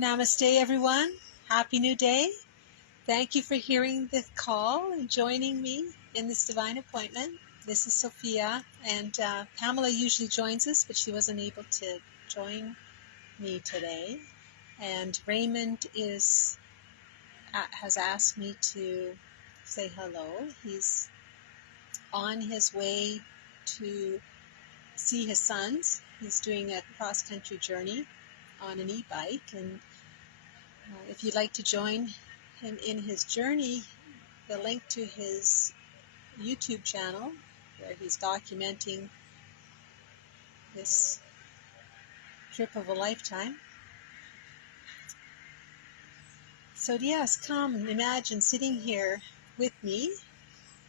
Namaste, everyone. Happy New Day. Thank you for hearing the call and joining me in this divine appointment. This is Sophia, and Pamela usually joins us, but she wasn't able to join me today. And Raymond has asked me to say hello. He's on his way to see his sons. He's doing a cross-country journey on an e-bike, and if you'd like to join him in his journey, the link to his YouTube channel, where he's documenting this trip of a lifetime. So yes, come and imagine sitting here with me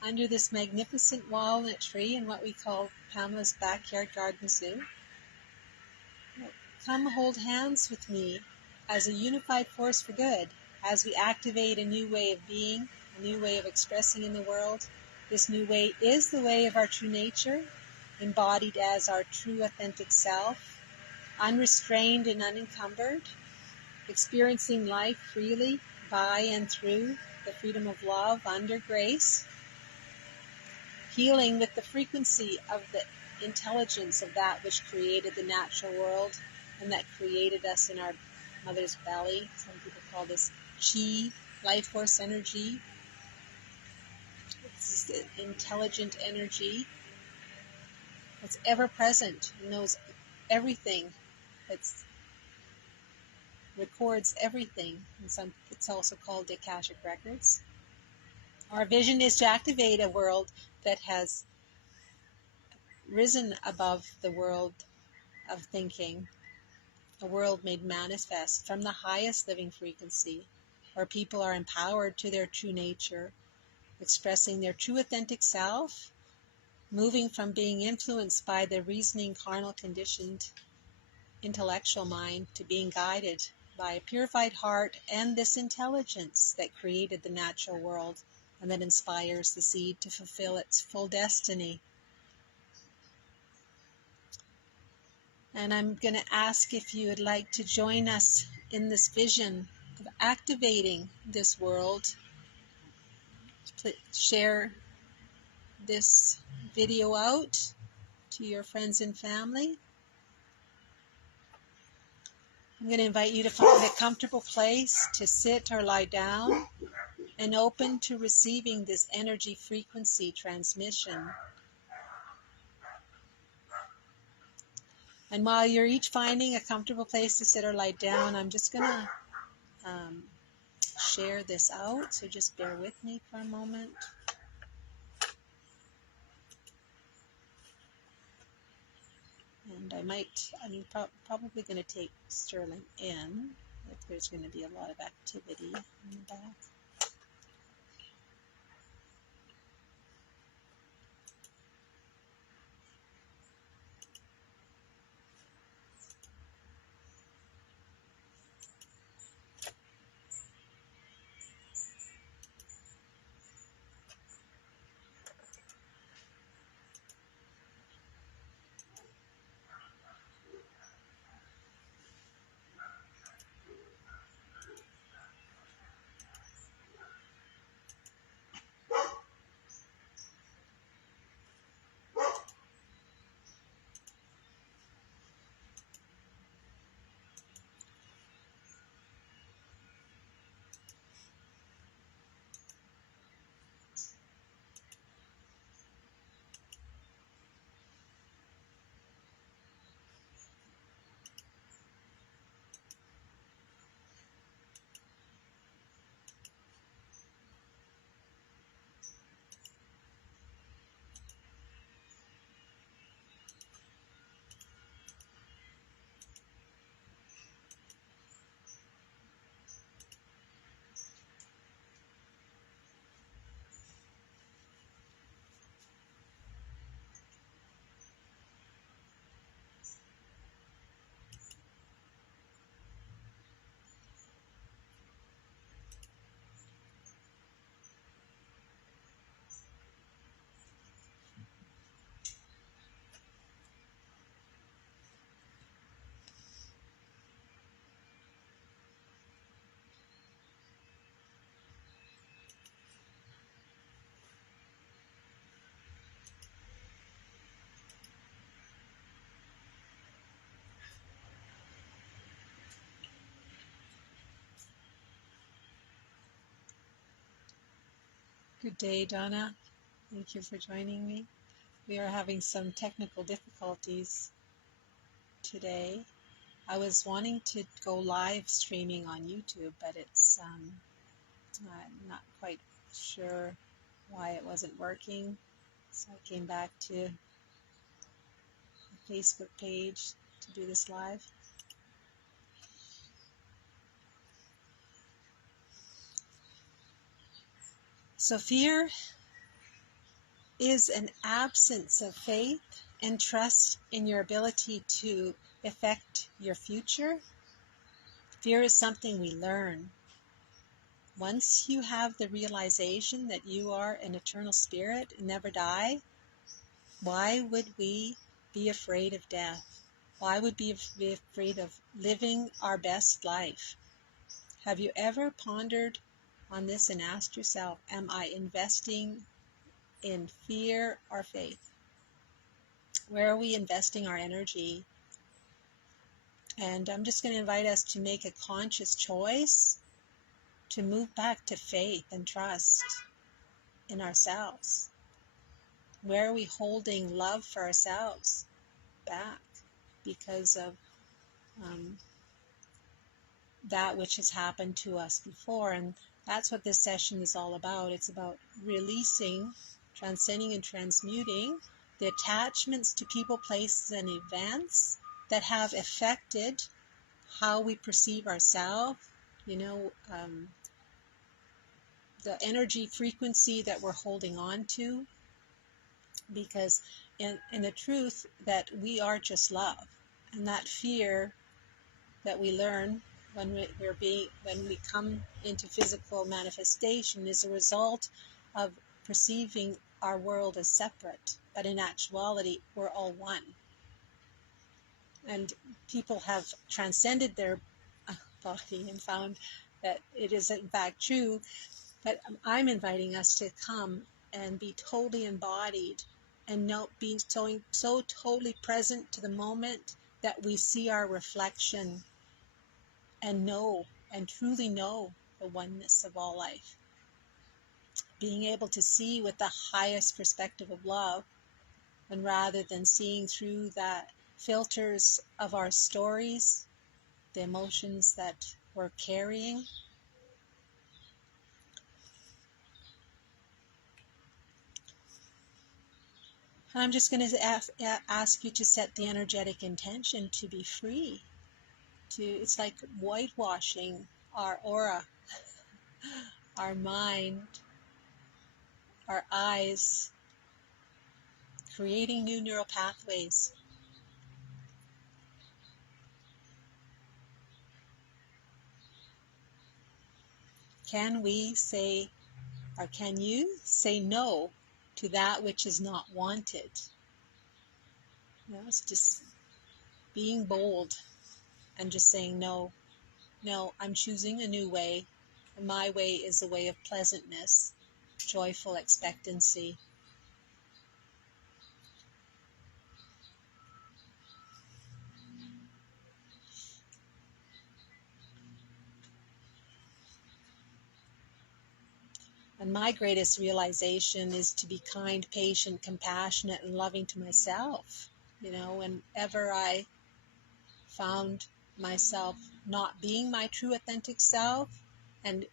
under this magnificent walnut tree in what we call Pamela's Backyard Garden Zoo. Come hold hands with me as a unified force for good, as we activate a new way of being, a new way of expressing in the world. This new way is the way of our true nature, embodied as our true authentic self, unrestrained and unencumbered, experiencing life freely by and through the freedom of love under grace, healing with the frequency of the intelligence of that which created the natural world and that created us in our mother's belly. Some people call this chi, life force energy. It's the intelligent energy that's ever present and knows everything, that records everything. And it's also called the Akashic Records. Our vision is to activate a world that has risen above the world of thinking, a world made manifest from the highest living frequency, where people are empowered to their true nature, expressing their true authentic self, moving from being influenced by the reasoning, carnal, conditioned intellectual mind to being guided by a purified heart and this intelligence that created the natural world and that inspires the seed to fulfill its full destiny. And I'm going to ask if you would like to join us in this vision of activating this world. Share this video out to your friends and family. I'm going to invite you to find a comfortable place to sit or lie down and open to receiving this energy frequency transmission. And while you're each finding a comfortable place to sit or lie down, I'm just going to share this out, so just bear with me for a moment. And I'm probably going to take Sterling in if there's going to be a lot of activity in the back. Good day, Donna. Thank you for joining me. We are having some technical difficulties today. I was wanting to go live streaming on YouTube, but I'm not quite sure why it wasn't working. So I came back to the Facebook page to do this live. So fear is an absence of faith and trust in your ability to affect your future. Fear is something we learn. Once you have the realization that you are an eternal spirit and never die, why would we be afraid of death? Why would we be afraid of living our best life? Have you ever pondered on this and asked yourself, am I investing in fear or faith? Where are we investing our energy? And I'm just going to invite us to make a conscious choice to move back to faith and trust in ourselves. Where are we holding love for ourselves back because of that which has happened to us before? And that's what this session is all about. It's about releasing, transcending, and transmuting the attachments to people, places, and events that have affected how we perceive ourselves, the energy frequency that we're holding on to, because in the truth that we are just love, and that fear that we learn when we come into physical manifestation is a result of perceiving our world as separate, but in actuality we're all one. And people have transcended their body and found that it is in fact true. But I'm inviting us to come and be totally embodied and be so totally present to the moment that we see our reflection and know and truly know the oneness of all life. Being able to see with the highest perspective of love, and rather than seeing through the filters of our stories, the emotions that we're carrying. I'm just going to ask you to set the energetic intention to be free. It's like whitewashing our aura, our mind, our eyes, creating new neural pathways. Can we say, or can you say no to that which is not wanted? It's just being bold and just saying no. No, I'm choosing a new way. And my way is a way of pleasantness, joyful expectancy. And my greatest realization is to be kind, patient, compassionate, and loving to myself. Whenever I found myself not being my true authentic self and,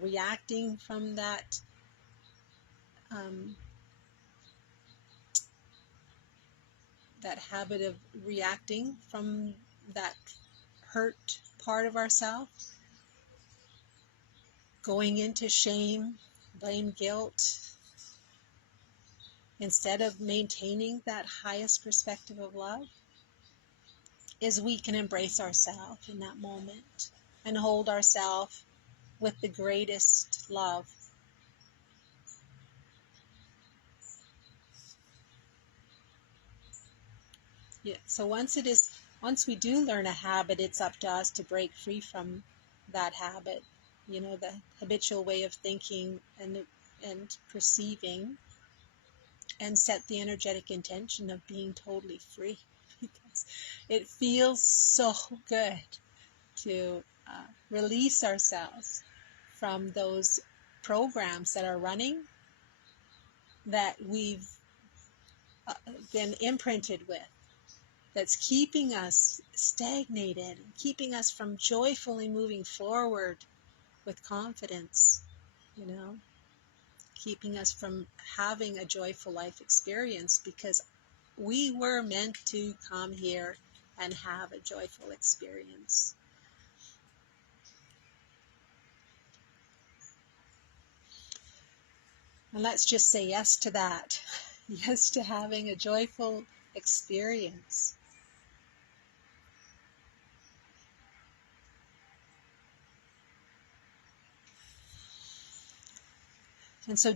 reacting from that that habit of reacting from that hurt part of ourselves, going into shame, blame, guilt, instead of maintaining that highest perspective of love, is we can embrace ourselves in that moment and hold ourselves with the greatest love. Yeah. So once we do learn a habit, it's up to us to break free from that habit, the habitual way of thinking and perceiving, and set the energetic intention of being totally free, because it feels so good to release ourselves from those programs that are running that we've been imprinted with, that's keeping us stagnated, keeping us from joyfully moving forward with confidence, keeping us from having a joyful life experience, because we were meant to come here and have a joyful experience. And let's just say yes to that. Yes to having a joyful experience. And so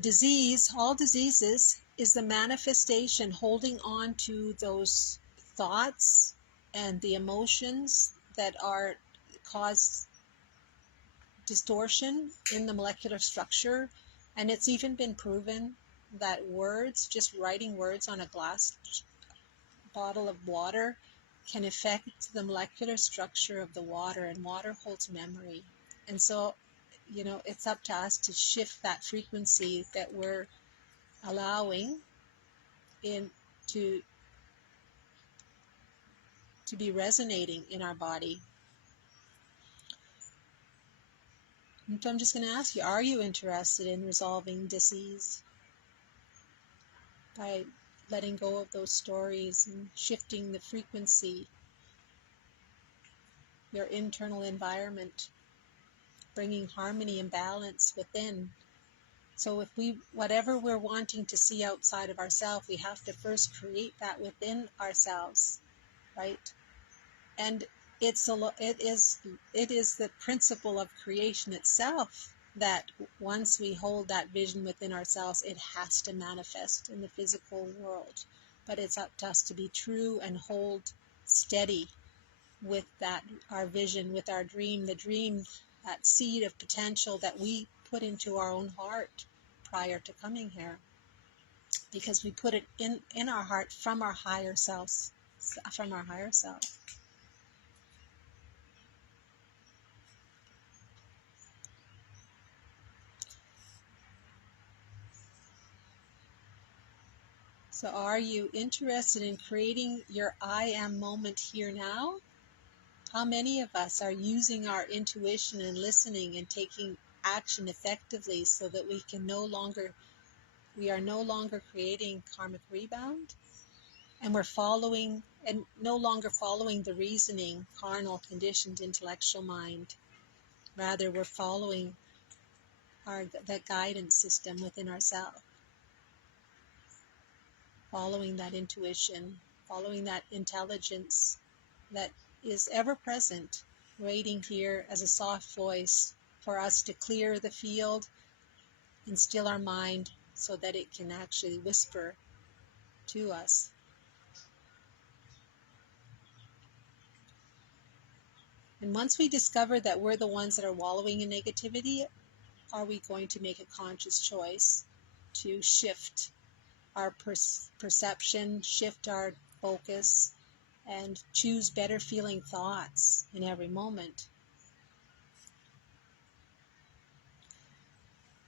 all diseases, is the manifestation, holding on to those thoughts and the emotions that cause distortion in the molecular structure. And it's even been proven that just writing words on a glass bottle of water, can affect the molecular structure of the water, and water holds memory. And so, it's up to us to shift that frequency that we're allowing to be resonating in our body. And so I'm just going to ask you, are you interested in resolving disease by letting go of those stories and shifting the frequency, your internal environment, bringing harmony and balance within? So whatever we're wanting to see outside of ourselves, we have to first create that within ourselves, right? And it is the principle of creation itself that once we hold that vision within ourselves, it has to manifest in the physical world. But it's up to us to be true and hold steady with that, our vision, with our dream, that seed of potential that we put into our own heart prior to coming here, because we put it in our heart from our higher self. So are you interested in creating your I am moment here now? How many of us are using our intuition and listening and taking action effectively, so that we are no longer creating karmic rebound, and no longer following the reasoning, carnal, conditioned, intellectual mind. Rather, we're following the guidance system within ourselves, following that intuition, following that intelligence that is ever present, waiting here as a soft voice for us to clear the field and still our mind, so that it can actually whisper to us. And once we discover that we're the ones that are wallowing in negativity, are we going to make a conscious choice to shift our perception, shift our focus, and choose better feeling thoughts in every moment?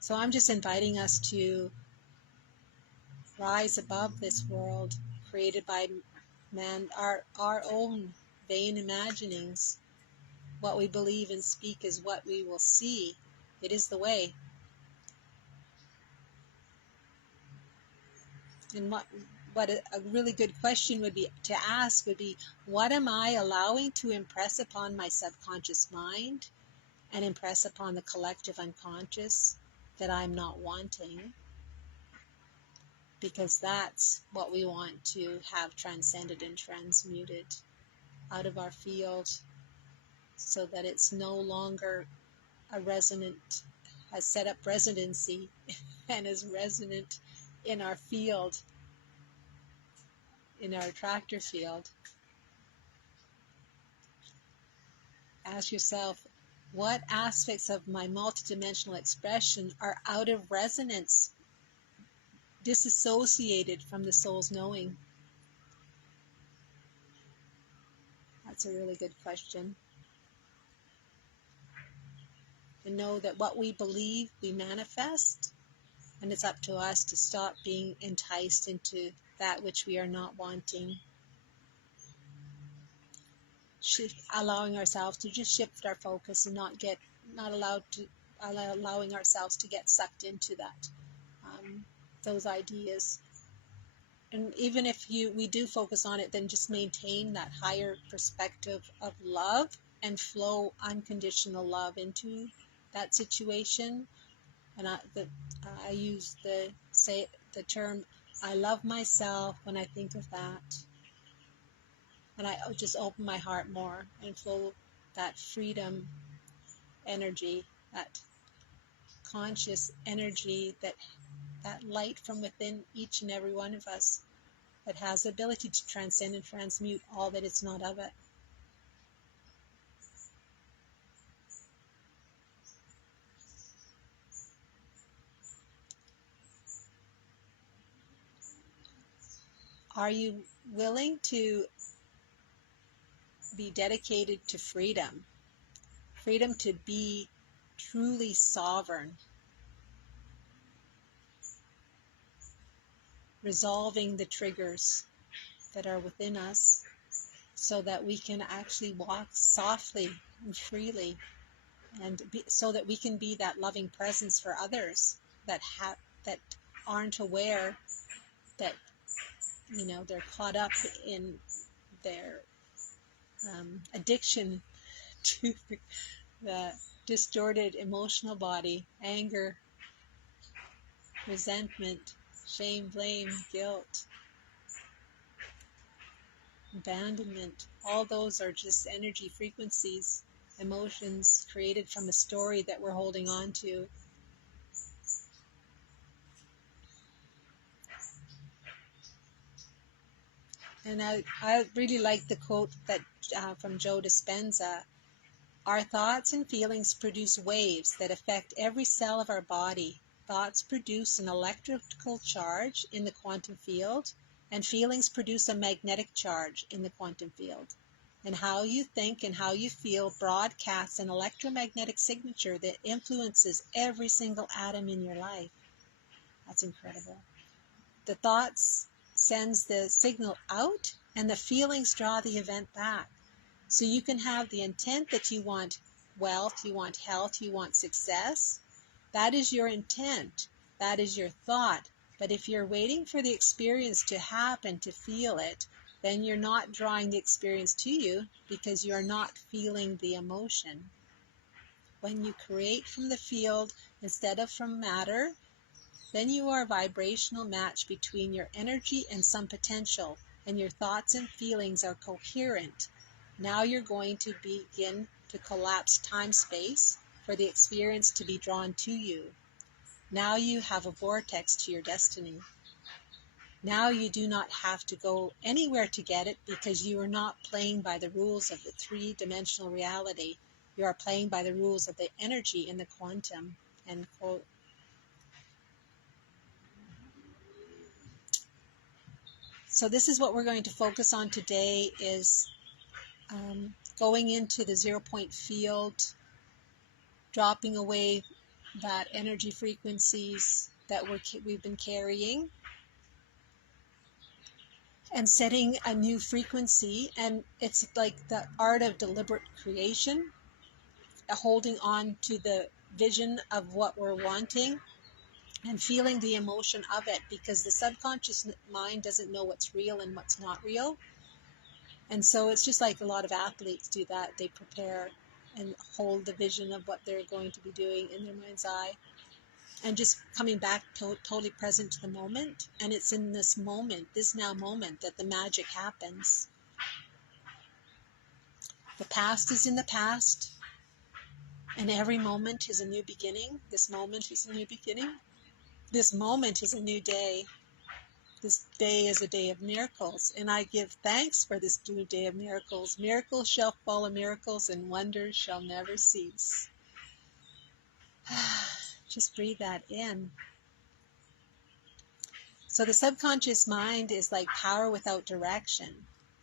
So I'm just inviting us to rise above this world created by man, our own vain imaginings. What we believe and speak is what we will see. It is the way. And what a really good question would be to ask would be, what am I allowing to impress upon my subconscious mind and impress upon the collective unconscious that I'm not wanting? Because that's what we want to have transcended and transmuted out of our field, so that it's no longer has set up residency and is resonant in our field, in our attractor field. Ask yourself, what aspects of my multidimensional expression are out of resonance, disassociated from the soul's knowing? That's a really good question. and know that what we believe we manifest, and it's up to us to stop being enticed into that which we are not wanting. Allowing ourselves to just shift our focus and allowing ourselves to get sucked into those ideas. And even if we do focus on it, then just maintain that higher perspective of love and flow unconditional love into that situation. And I use the term, I love myself when I think of that. And I just open my heart more and flow that freedom energy, that conscious energy, that light from within each and every one of us, that has the ability to transcend and transmute all that is not of it. Are you willing to be dedicated to freedom? Freedom to be truly sovereign, resolving the triggers that are within us so that we can actually walk softly and freely, and so that we can be that loving presence for others that aren't aware that they're caught up in their addiction to the distorted emotional body, anger, resentment, shame, blame, guilt, abandonment. All those are just energy frequencies, emotions created from a story that we're holding on to. And I really like the quote that from Joe Dispenza. Our thoughts and feelings produce waves that affect every cell of our body. Thoughts produce an electrical charge in the quantum field, and feelings produce a magnetic charge in the quantum field. And how you think and how you feel broadcasts an electromagnetic signature that influences every single atom in your life. That's incredible. The thoughts sends the signal out, and the feelings draw the event back. So you can have the intent that you want wealth, you want health, you want success. That is your intent. That is your thought. But if you're waiting for the experience to happen to feel it, then you're not drawing the experience to you because you're not feeling the emotion. When you create from the field instead of from matter, then you are a vibrational match between your energy and some potential, and your thoughts and feelings are coherent. Now you're going to begin to collapse time-space for the experience to be drawn to you. Now you have a vortex to your destiny. Now you do not have to go anywhere to get it because you are not playing by the rules of the three-dimensional reality. You are playing by the rules of the energy in the quantum. End quote. So this is what we're going to focus on today, is going into the 0-point field, dropping away that energy frequencies that we've been carrying, and setting a new frequency. And it's like the art of deliberate creation, holding on to the vision of what we're wanting and feeling the emotion of it, because the subconscious mind doesn't know what's real and what's not real. And so it's just like a lot of athletes do that. They prepare and hold the vision of what they're going to be doing in their mind's eye, and just coming back totally present to the moment. And it's in this moment, this now moment, that the magic happens. The past is in the past, and every moment is a new beginning. This moment is a new beginning. This moment is a new day. This day is a day of miracles, and I give thanks for this new day of miracles. Miracles shall follow miracles, and wonders shall never cease. Just breathe that in. So the subconscious mind is like power without direction,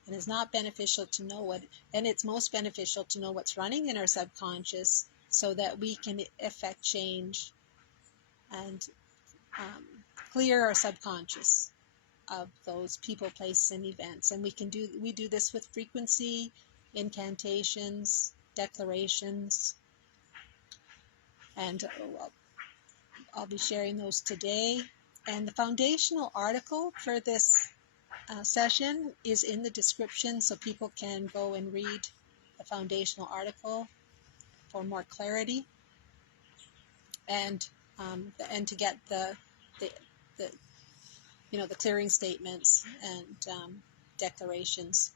and it's not beneficial to know what, and it's most beneficial to know what's running in our subconscious so that we can effect change and clear our subconscious of those people, places, and events. And we do this with frequency, incantations, declarations, and I'll be sharing those today. And the foundational article for this session is in the description, so people can go and read the foundational article for more clarity, and to get the the clearing statements and declarations.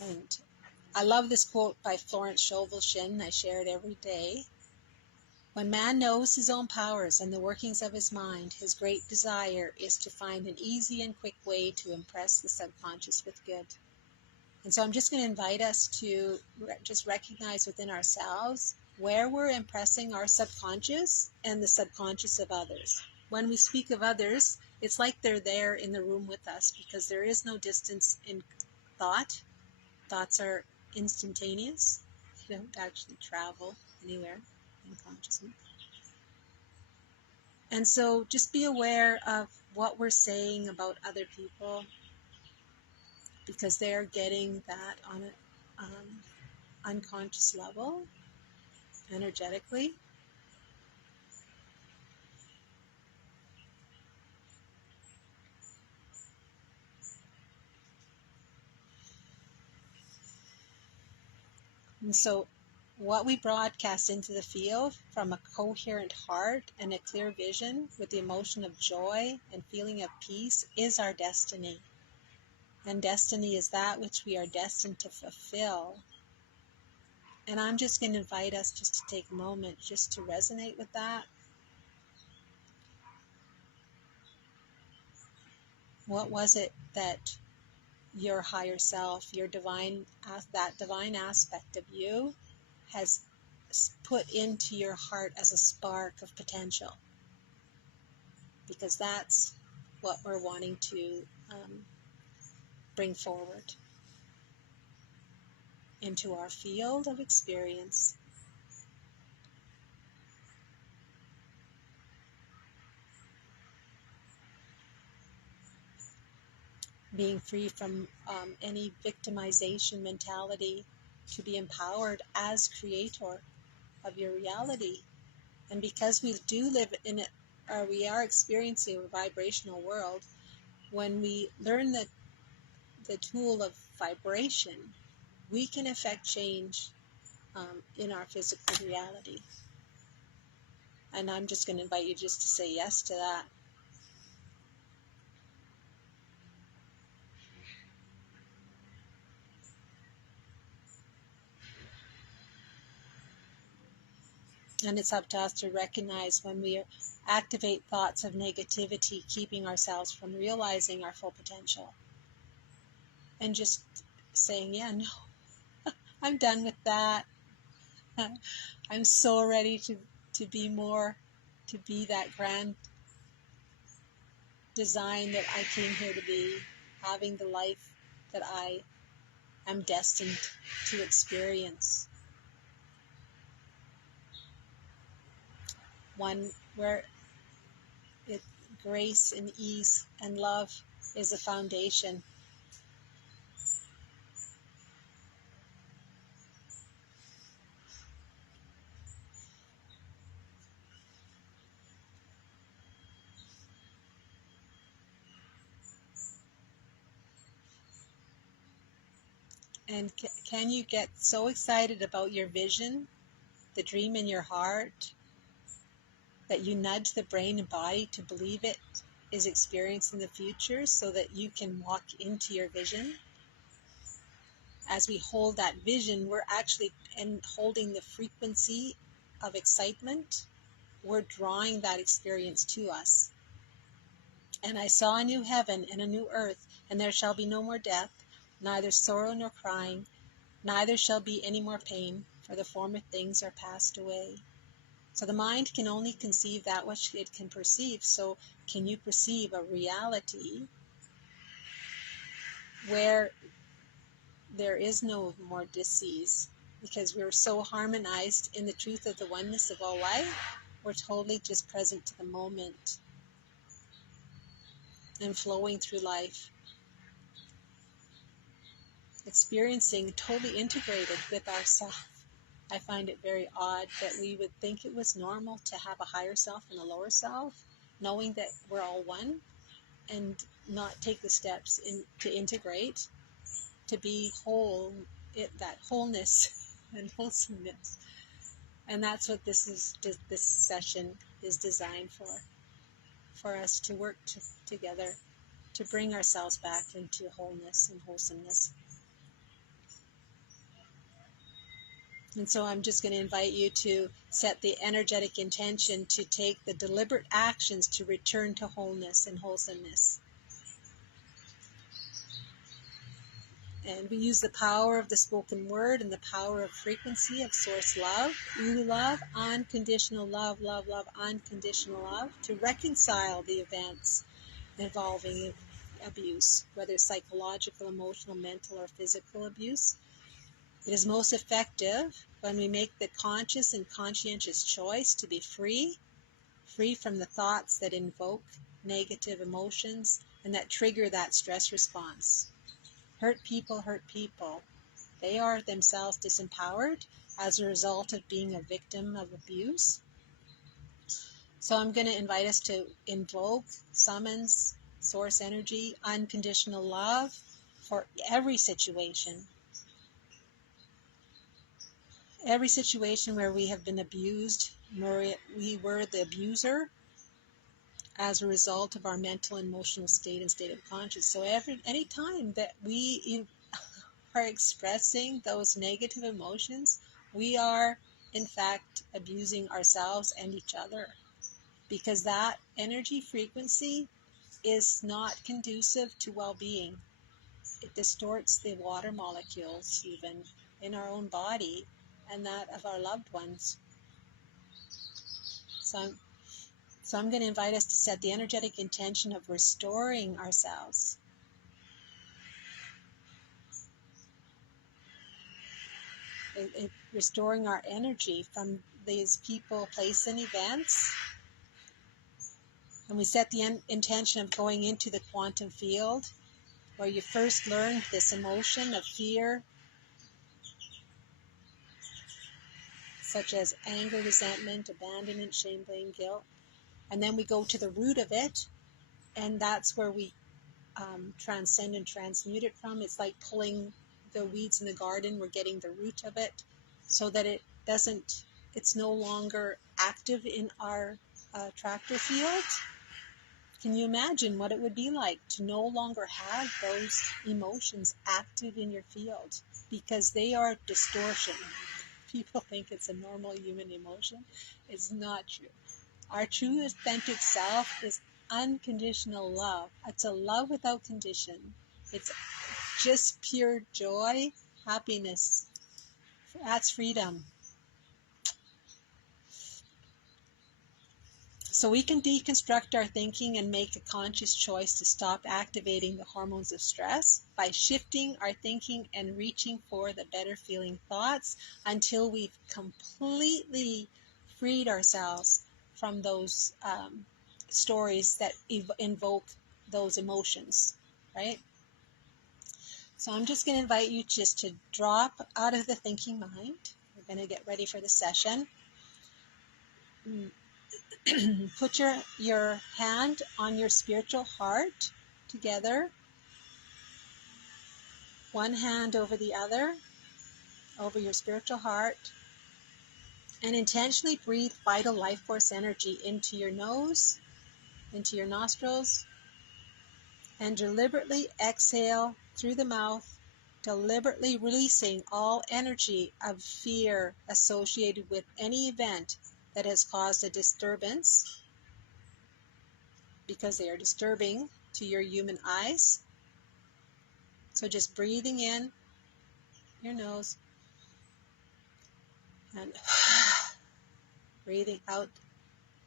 And I love this quote by Florence Scovel Shinn. I share it every day. When man knows his own powers and the workings of his mind, his great desire is to find an easy and quick way to impress the subconscious with good. And so I'm just going to invite us to just recognize within ourselves where we're impressing our subconscious and the subconscious of others. When we speak of others, it's like they're there in the room with us, because there is no distance in thought. Thoughts are instantaneous. They don't actually travel anywhere in consciousness. And so just be aware of what we're saying about other people, because they're getting that on an unconscious level, energetically. And so what we broadcast into the field from a coherent heart and a clear vision with the emotion of joy and feeling of peace is our destiny. And destiny is that which we are destined to fulfill. And I'm just going to invite us just to take a moment just to resonate with that. What was it that your higher self, your divine, that divine aspect of you has put into your heart as a spark of potential? Because that's what we're wanting to bring forward into our field of experience. Being free from any victimization mentality, to be empowered as creator of your reality. And because we do live in it, or we are experiencing a vibrational world, when we learn the tool of vibration, we can affect change in our physical reality. And I'm just going to invite you just to say yes to that. And it's up to us to recognize when we activate thoughts of negativity, keeping ourselves from realizing our full potential. And just saying, yeah, no, I'm done with that. I'm so ready to be more, to be that grand design that I came here to be, having the life that I am destined to experience. One where grace and ease and love is a foundation. And can you get so excited about your vision, the dream in your heart, that you nudge the brain and body to believe it is experienced in the future, so that you can walk into your vision? As we hold that vision, we're actually holding the frequency of excitement. We're drawing that experience to us. And I saw a new heaven and a new earth, and there shall be no more death, neither sorrow nor crying, neither shall be any more pain, for the former things are passed away. So the mind can only conceive that which it can perceive. So can you perceive a reality where there is no more dis-ease, because we're so harmonized in the truth of the oneness of all life. We're totally just present to the moment and flowing through life, experiencing totally integrated with ourself. I find it very odd that we would think it was normal to have a higher self and a lower self, knowing that we're all one, and not take the steps to integrate, to be whole, that wholeness and wholesomeness. And that's what this session is designed for us to work together to bring ourselves back into wholeness and wholesomeness. And so I'm just going to invite you to set the energetic intention to take the deliberate actions to return to wholeness and wholesomeness. And we use the power of the spoken word and the power of frequency of source love, ulu love, unconditional love, love, love, unconditional love, to reconcile the events involving abuse, whether psychological, emotional, mental, or physical abuse. It is most effective when we make the conscious and conscientious choice to be free from the thoughts that invoke negative emotions and that trigger that stress response. Hurt people hurt people. They are themselves disempowered as a result of being a victim of abuse. So I'm going to invite us to invoke, summons, source energy, unconditional love for every situation. Every situation where we have been abused, where we were the abuser as a result of our mental and emotional state and state of conscious. So any time that we are expressing those negative emotions, we are in fact abusing ourselves and each other, because that energy frequency is not conducive to well-being. It distorts the water molecules even in our own body and that of our loved ones. So I'm going to invite us to set the energetic intention of restoring ourselves. Restoring our energy from these people, place, and events. And we set the intention of going into the quantum field, where you first learn this emotion of fear, such as anger, resentment, abandonment, shame, blame, guilt. And then we go to the root of it, and that's where we transcend and transmute it from. It's like pulling the weeds in the garden. We're getting the root of it so that it's no longer active in our tractor field. Can you imagine what it would be like to no longer have those emotions active in your field? Because they are distortion. People think it's a normal human emotion. It's not true. Our true authentic self is unconditional love. It's a love without condition. It's just pure joy, happiness. That's freedom. So we can deconstruct our thinking and make a conscious choice to stop activating the hormones of stress by shifting our thinking and reaching for the better feeling thoughts until we've completely freed ourselves from those stories that invoke those emotions, right? So I'm just going to invite you just to drop out of the thinking mind. We're going to get ready for the session. Put your hand on your spiritual heart together. One hand over the other, over your spiritual heart. And intentionally breathe vital life force energy into your nose, into your nostrils. And deliberately exhale through the mouth, deliberately releasing all energy of fear associated with any event that has caused a disturbance, because they are disturbing to your human eyes. So just breathing in your nose and breathing out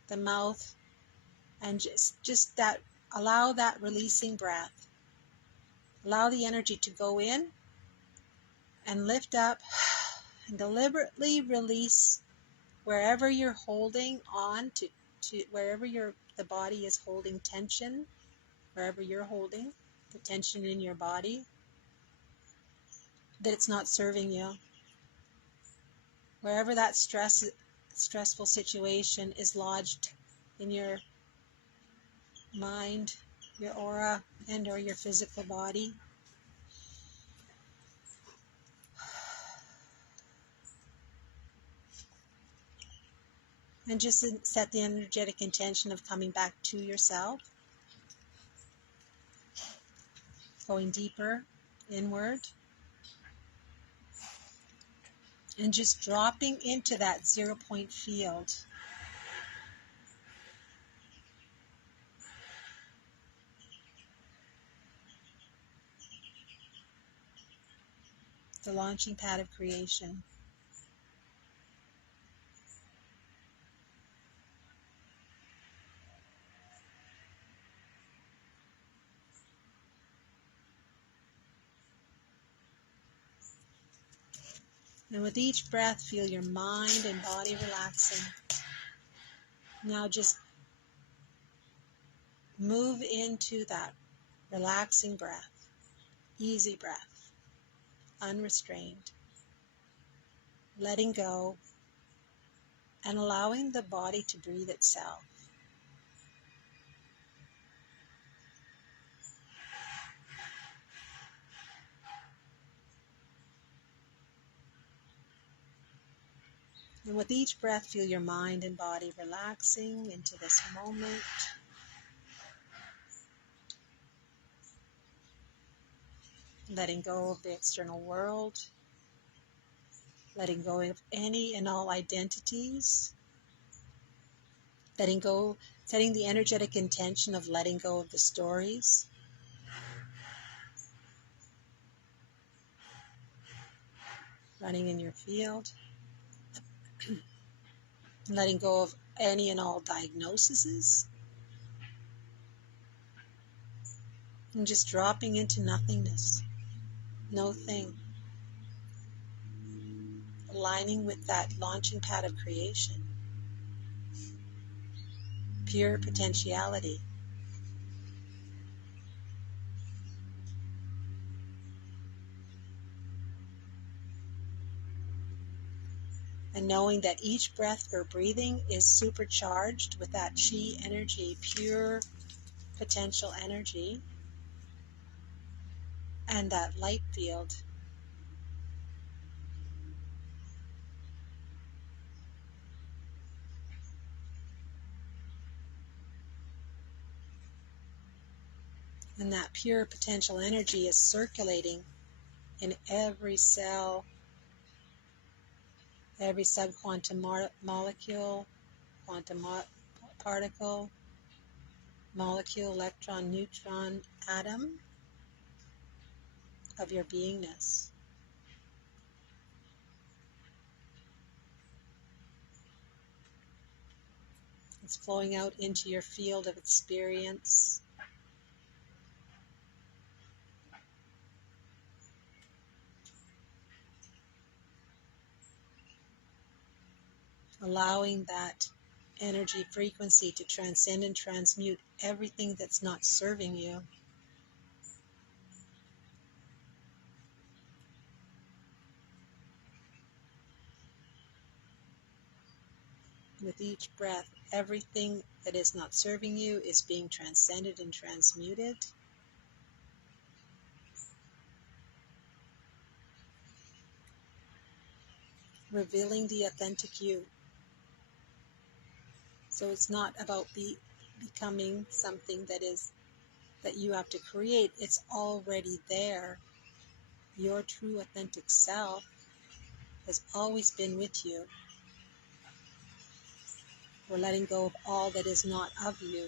the mouth, and just that, allow that releasing breath. Allow the energy to go in and lift up and deliberately release wherever you're holding on to wherever the body is holding tension, wherever you're holding the tension in your body, that it's not serving you. Wherever that stressful situation is lodged in your mind, your aura, and or your physical body. And just set the energetic intention of coming back to yourself, going deeper inward, and just dropping into that 0-point field. The launching pad of creation. And with each breath, feel your mind and body relaxing. Now just move into that relaxing breath, easy breath, unrestrained, letting go and allowing the body to breathe itself. And with each breath, feel your mind and body relaxing into this moment. Letting go of the external world. Letting go of any and all identities. Letting go, setting the energetic intention of letting go of the stories. Running in your field. Letting go of any and all diagnoses. And just dropping into nothingness. No thing. Aligning with that launching pad of creation. Pure potentiality. And knowing that each breath we're breathing is supercharged with that chi energy, pure potential energy, and that light field. And that pure potential energy is circulating in every cell, every subquantum molecule, quantum particle, molecule, electron, neutron, atom of your beingness. It's flowing out into your field of experience. Allowing that energy frequency to transcend and transmute everything that's not serving you. With each breath, everything that is not serving you is being transcended and transmuted. Revealing the authentic you. So it's not about becoming something that you have to create. It's already there. Your true authentic self has always been with you. We're letting go of all that is not of you.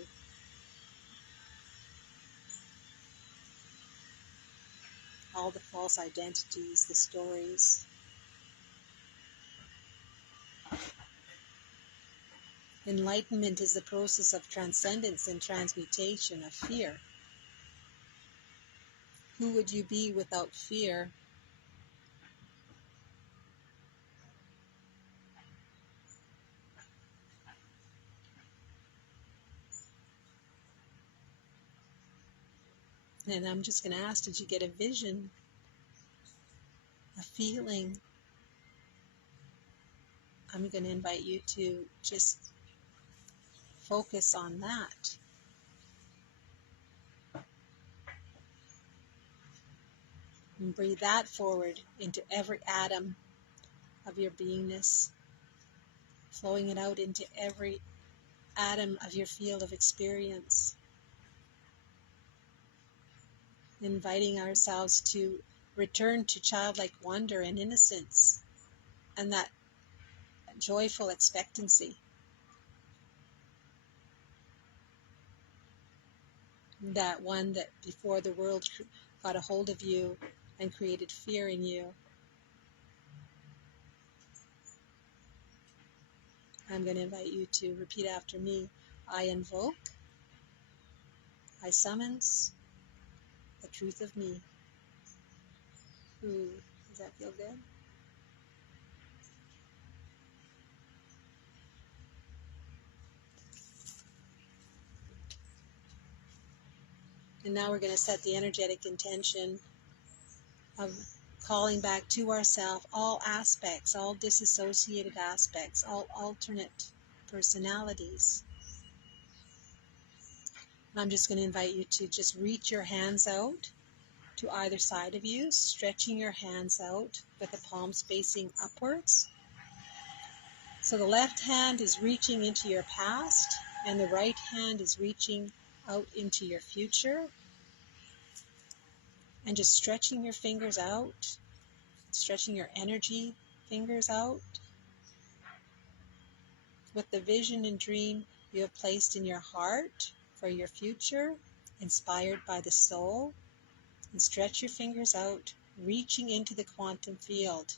All the false identities, the stories. Enlightenment is the process of transcendence and transmutation of fear. Who would you be without fear? And I'm just going to ask, did you get a vision, a feeling? I'm going to invite you to just focus on that. And breathe that forward into every atom of your beingness, flowing it out into every atom of your field of experience. Inviting ourselves to return to childlike wonder and innocence and that joyful expectancy. That one that before the world got a hold of you and created fear in you. I'm going to invite you to repeat after me. I invoke, I summons the truth of me. Ooh, does that feel good? And now we're going to set the energetic intention of calling back to ourselves all aspects, all disassociated aspects, all alternate personalities. And I'm just going to invite you to just reach your hands out to either side of you, stretching your hands out with the palms facing upwards. So the left hand is reaching into your past, and the right hand is reaching out into your future. And just stretching your fingers out, stretching your energy fingers out with the vision and dream you have placed in your heart for your future, inspired by the soul. And stretch your fingers out, reaching into the quantum field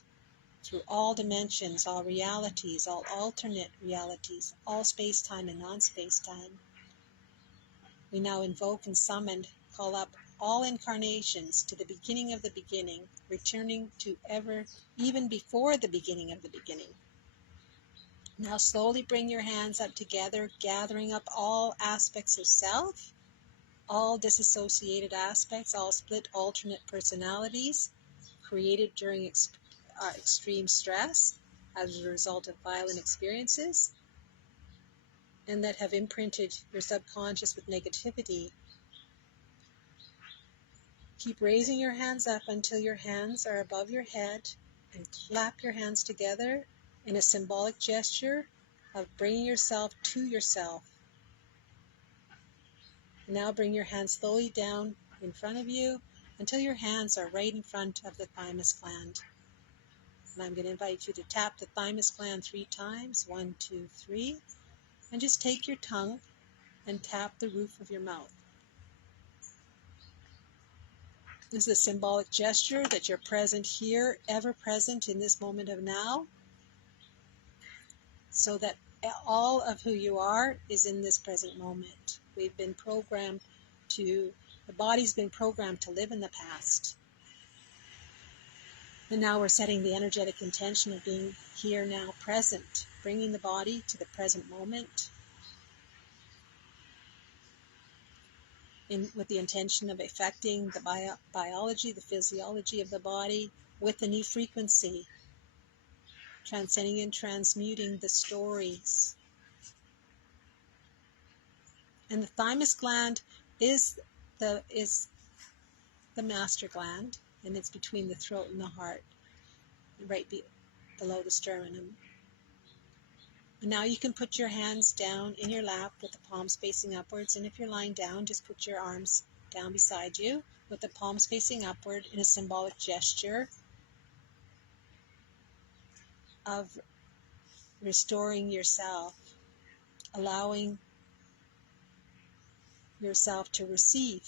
through all dimensions, all realities, all alternate realities, all space-time and non-space-time. We now invoke and summon, call up all incarnations to the beginning of the beginning, returning to even before the beginning of the beginning. Now slowly bring your hands up together, gathering up all aspects of self, all disassociated aspects, all split alternate personalities created during extreme stress as a result of violent experiences, and that have imprinted your subconscious with negativity. Keep raising your hands up until your hands are above your head, and clap your hands together in a symbolic gesture of bringing yourself to yourself. Now bring your hands slowly down in front of you until your hands are right in front of the thymus gland. And I'm going to invite you to tap the thymus gland 3 times, 1, 2, 3, and just take your tongue and tap the roof of your mouth. This is a symbolic gesture that you're present here, ever present in this moment of now, so that all of who you are is in this present moment. We've been programmed the body's been programmed to live in the past. And now we're setting the energetic intention of being here now, present, bringing the body to the present moment with the intention of affecting the biology, the physiology of the body with a new frequency, transcending and transmuting the stories. And the thymus gland is the master gland, and it's between the throat and the heart, right below the sternum. And now you can put your hands down in your lap with the palms facing upwards, and if you're lying down, just put your arms down beside you with the palms facing upward in a symbolic gesture of restoring yourself, allowing yourself to receive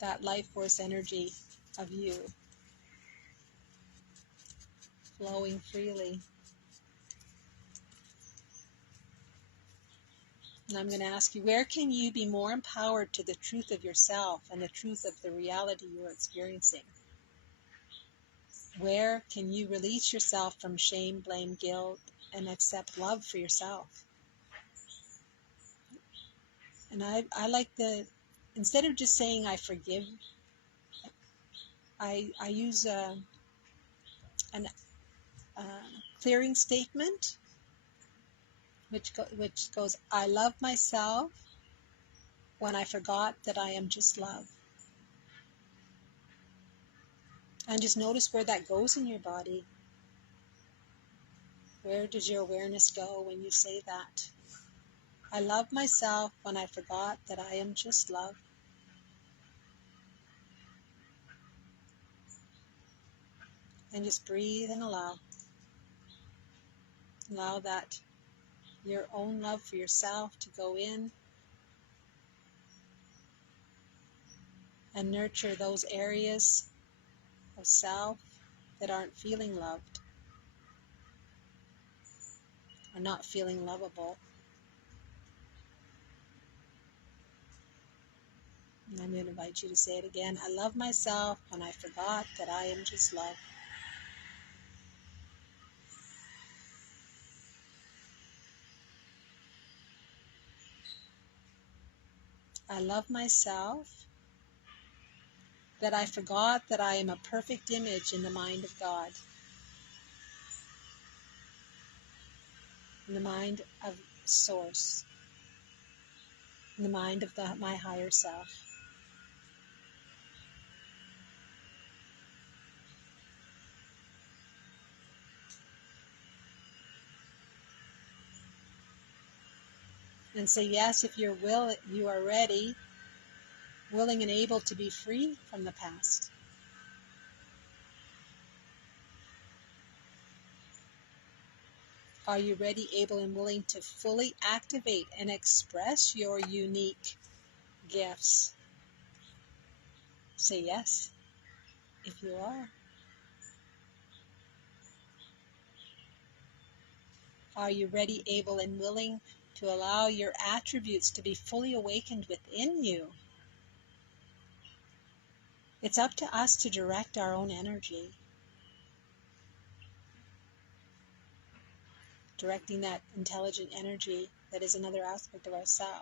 that life force energy of you flowing freely. And I'm going to ask you, where can you be more empowered to the truth of yourself and the truth of the reality you're experiencing? Where can you release yourself from shame, blame, guilt, and accept love for yourself? And I like instead of just saying I forgive, I use a clearing statement, which goes, I love myself when I forgot that I am just love. And just notice where that goes in your body. Where does your awareness go when you say that? I love myself when I forgot that I am just love. And just breathe and allow. Allow that your own love for yourself to go in and nurture those areas of self that aren't feeling loved or not feeling lovable. And I'm going to invite you to say it again. I love myself when I forgot that I am just love. I love myself that I forgot that I am a perfect image in the mind of God, in the mind of Source, in the mind of my higher self. And say yes if you are ready, willing and able to be free from the past. Are you ready, able, and willing to fully activate and express your unique gifts? Say yes if you are. Are you ready, able, and willing to allow your attributes to be fully awakened within you? It's up to us to direct our own energy. Directing that intelligent energy that is another aspect of ourselves.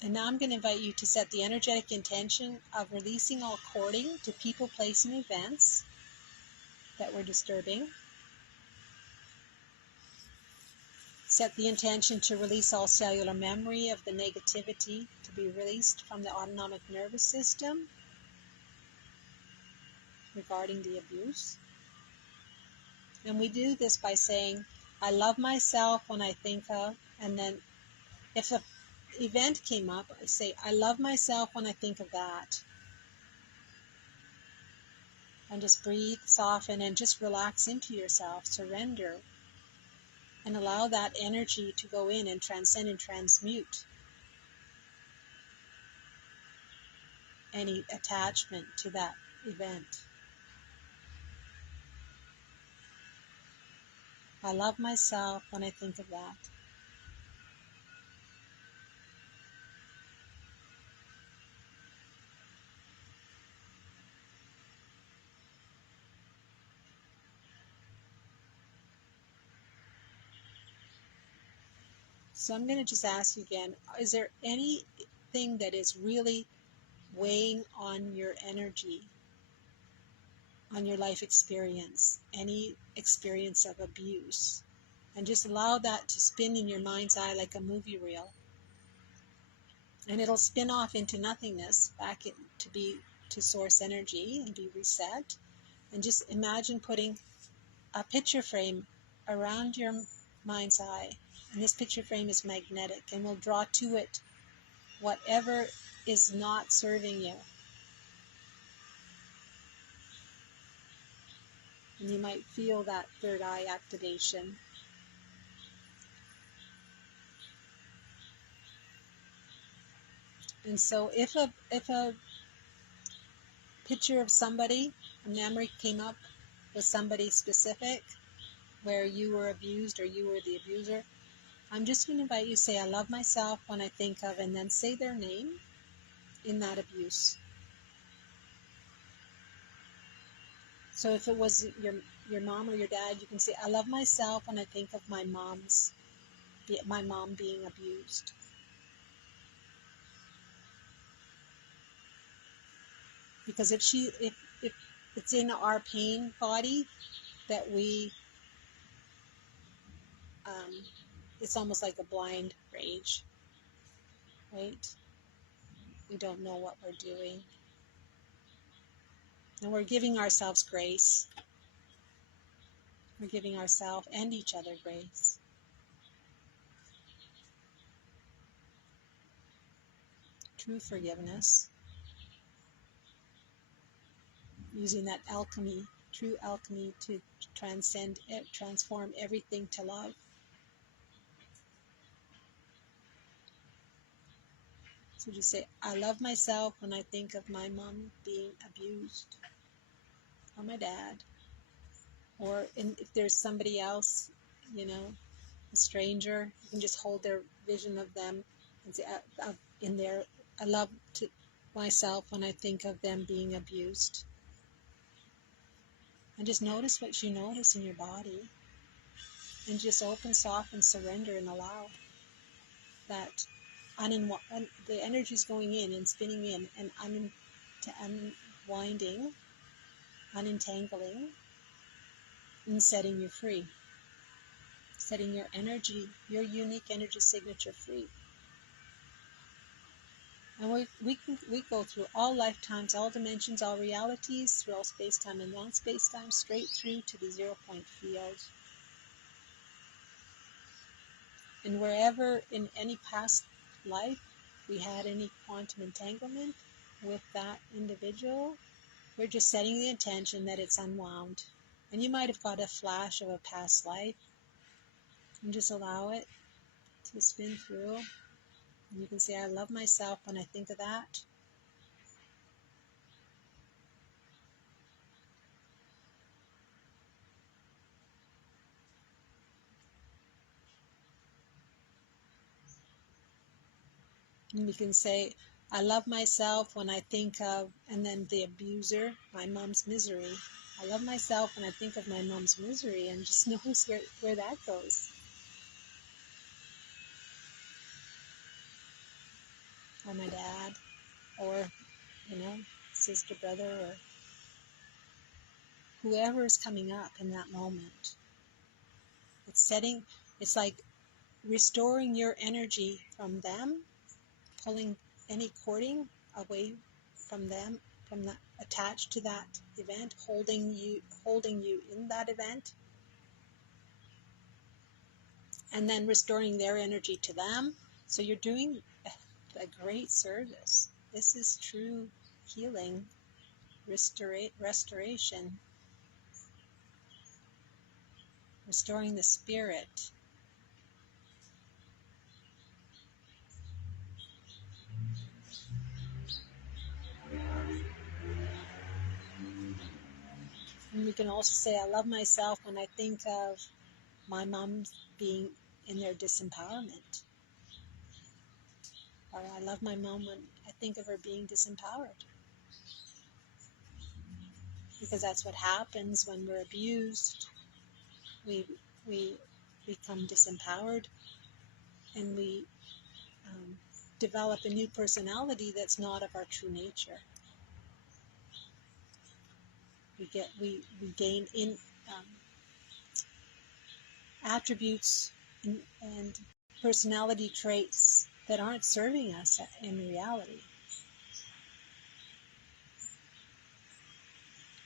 And now I'm going to invite you to set the energetic intention of releasing all courting to people, place, and events that were disturbing. Set the intention to release all cellular memory of the negativity to be released from the autonomic nervous system regarding the abuse. And we do this by saying, I love myself when I think of, and then if an event came up, I say, I love myself when I think of that. And just breathe, soften, and just relax into yourself, surrender, and allow that energy to go in and transcend and transmute any attachment to that event. I love myself when I think of that. So I'm going to just ask you again, is there anything that is really weighing on your energy, on your life experience, any experience of abuse? And just allow that to spin in your mind's eye like a movie reel. And it'll spin off into nothingness, back to source energy and be reset. And just imagine putting a picture frame around your mind's eye. And this picture frame is magnetic and will draw to it whatever is not serving you. And you might feel that third eye activation. And so if a picture of somebody, a memory came up with somebody specific where you were abused or you were the abuser, I'm just going to invite you to say, I love myself when I think of, and then say their name in that abuse. So if it was your mom or your dad, you can say, I love myself when I think of my mom being abused. Because if it's in our pain body that it's almost like a blind rage, right? We don't know what we're doing. And we're giving ourselves grace. We're giving ourselves and each other grace. True forgiveness. Using that alchemy, true alchemy, to transcend it, transform everything to love. So just say, I love myself when I think of my mom being abused, or my dad, or if there's somebody else, a stranger, you can just hold their vision of them and say, I love myself when I think of them being abused. And just notice what you notice in your body. And just open, soften, surrender, and allow that the energy is going in and spinning in and unwinding, unentangling, and setting you free. Setting your energy, your unique energy signature free. And we go through all lifetimes, all dimensions, all realities, through all space-time and non-space-time, straight through to the zero-point field. And wherever in any past life we had any quantum entanglement with that individual, we're just setting the intention that it's unwound. And you might have got a flash of a past life, and just allow it to spin through. And you can say, I love myself when I think of that. And you can say, I love myself when I think of, and then the abuser, my mom's misery. I love myself when I think of my mom's misery, and just notice where that goes. Or my dad, or, sister, brother, or whoever is coming up in that moment. It's like restoring your energy from them, pulling any cording away from them, from that attached to that event, holding you in that event, and then restoring their energy to them. So you're doing a great service. This is true healing, restoration, restoring the spirit. And we can also say, I love myself when I think of my mom being in their disempowerment. Or I love my mom when I think of her being disempowered. Because that's what happens when we're abused. We become disempowered, and we develop a new personality that's not of our true nature. We gain in attributes and personality traits that aren't serving us in reality,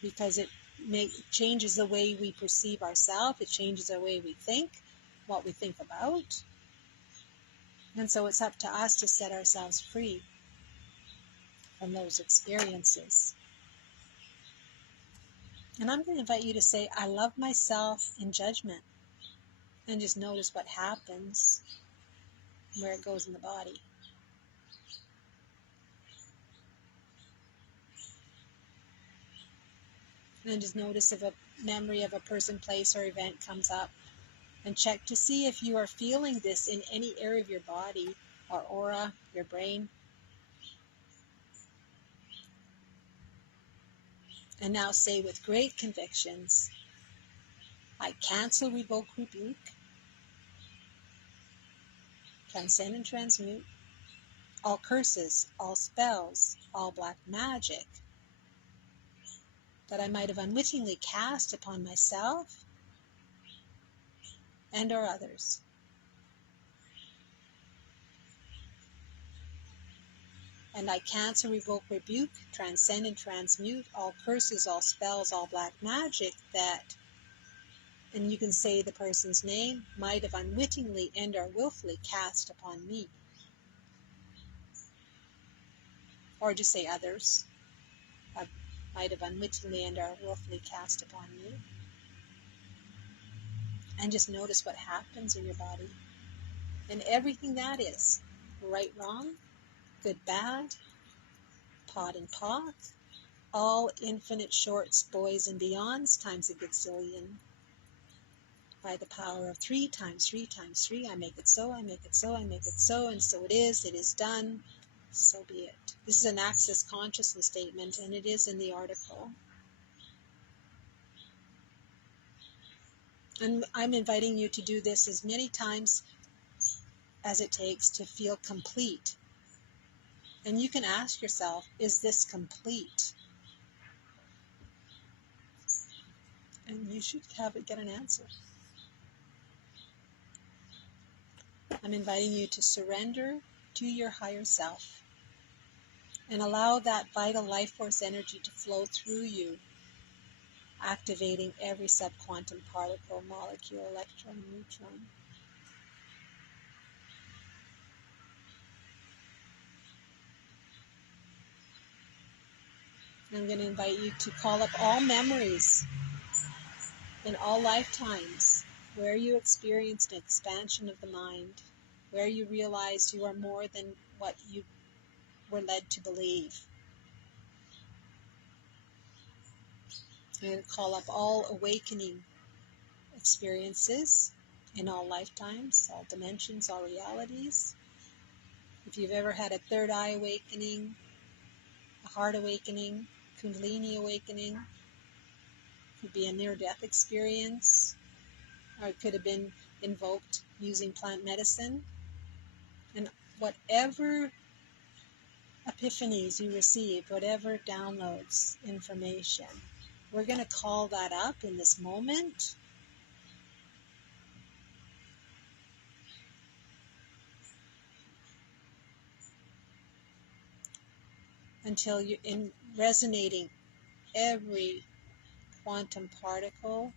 because it changes the way we perceive ourselves. It changes the way we think, what we think about. And so it's up to us to set ourselves free from those experiences. And I'm going to invite you to say, I love myself in judgment, and just notice what happens, where it goes in the body. And just notice if a memory of a person, place, or event comes up. And check to see if you are feeling this in any area of your body, or aura, your brain. And now say with great convictions, I cancel, revoke, rebuke, transcend and transmute all curses, all spells, all black magic that I might have unwittingly cast upon myself and or others. And I cancel, revoke, rebuke, transcend and transmute all curses, all spells, all black magic that, and you can say the person's name, might have unwittingly and or willfully cast upon me. Or just say others. Might have unwittingly and or willfully cast upon me. And just notice what happens in your body. And everything that is, right, wrong, good, bad, pot and pock, all infinite shorts, boys and beyonds, times a gazillion. By the power of 3 times 3 times 3, I make it so, I make it so, I make it so, and so it is done, so be it. This is an Access Consciousness statement, and it is in the article. And I'm inviting you to do this as many times as it takes to feel complete. And you can ask yourself, is this complete? And you should get an answer. I'm inviting you to surrender to your higher self and allow that vital life force energy to flow through you, activating every subquantum particle, molecule, electron, neutron. I'm going to invite you to call up all memories in all lifetimes where you experienced an expansion of the mind, where you realized you are more than what you were led to believe. I'm going to call up all awakening experiences in all lifetimes, all dimensions, all realities. If you've ever had a third eye awakening, a heart awakening, kundalini awakening, it could be a near-death experience, or it could have been invoked using plant medicine. And whatever epiphanies you receive, whatever downloads, information, we're going to call that up in this moment. Until you're resonating every quantum particle,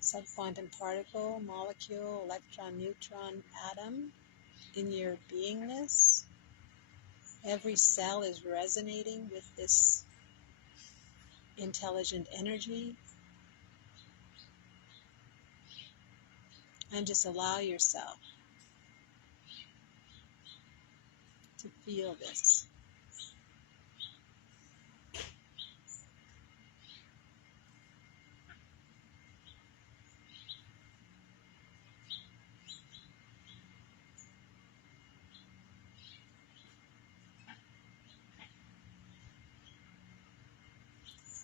subquantum particle, molecule, electron, neutron, atom in your beingness. Every cell is resonating with this intelligent energy. And just allow yourself to feel this.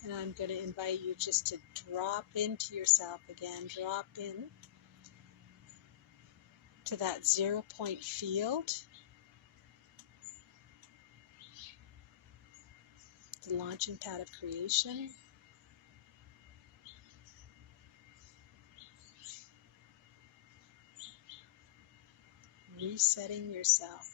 And I'm going to invite you just to drop into yourself again. Drop in to that 0 point field, the launching pad of creation. Resetting yourself.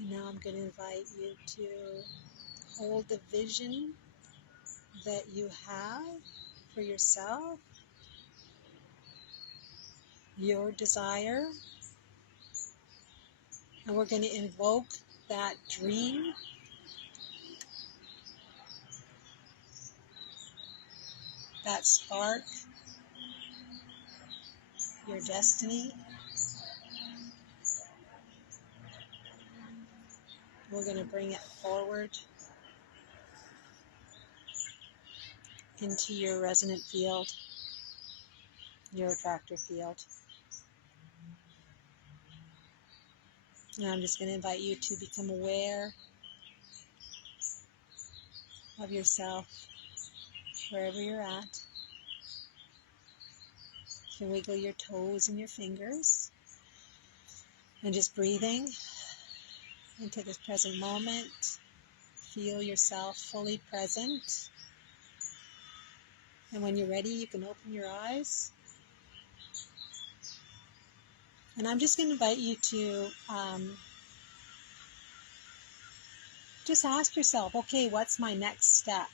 And now I'm going to invite you to hold the vision that you have for yourself, your desire, and we're going to invoke that dream, that spark, your destiny. We're going to bring it forward into your resonant field, your attractor field. And I'm just going to invite you to become aware of yourself wherever you're at. You can wiggle your toes and your fingers. And just breathing into this present moment. Feel yourself fully present. And when you're ready, you can open your eyes. And I'm just going to invite you to just ask yourself, okay, what's my next step?